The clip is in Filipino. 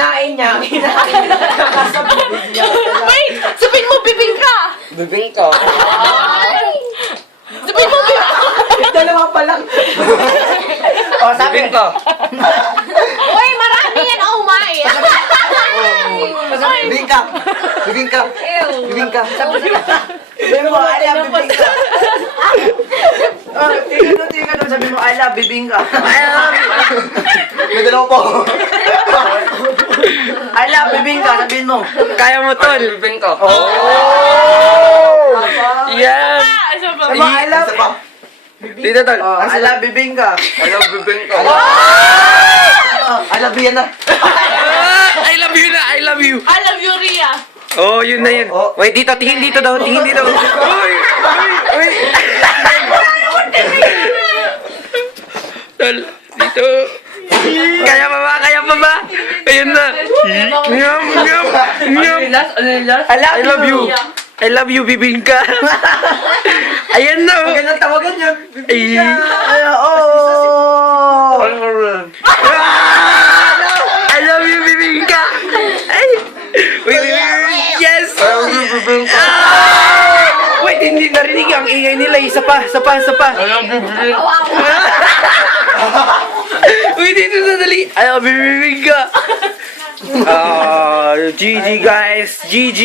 Kinain niya. Wait! Sabihin mo, bibingka! Bibingka. Sabihin mo, bibingka! Dalawa pa lang. O, sabi. Bibingka. Uy, marami yan, oh my! Bibingka. Bibingka. Bibingka. Sabi mo, I love bibingka. Tingnan doon, sabi mo, I love bibingka. May dalawa po. I love bibingka, sabihin mo. Kaya mo, tol. Bibingka. Yan. Sabi mo, I love... Dito, tol. I love bibingka. I love bibingka. I love Vienna. I love you na. I love you. I love you, Ria! Oh, yun na yun. Wait, dito. Tingin dito daw. Tingin dito. Uy! Uy! Tol, dito. Kaya pa ba? Kaya pa ba? Ayun na. Nyam, nyam, nyam. I love you. I love you, bibingka. Ayan na. Oh. Ganyan tawagan niya. Ay. I love you, bibingka. Ay. Wait, wait, wait. Yes. Wait, hindi narinig ang ingay nila. Isa pa, isa pa, isa pa. Wait, dito sadali. I love you, bibingka. GG guys. GG.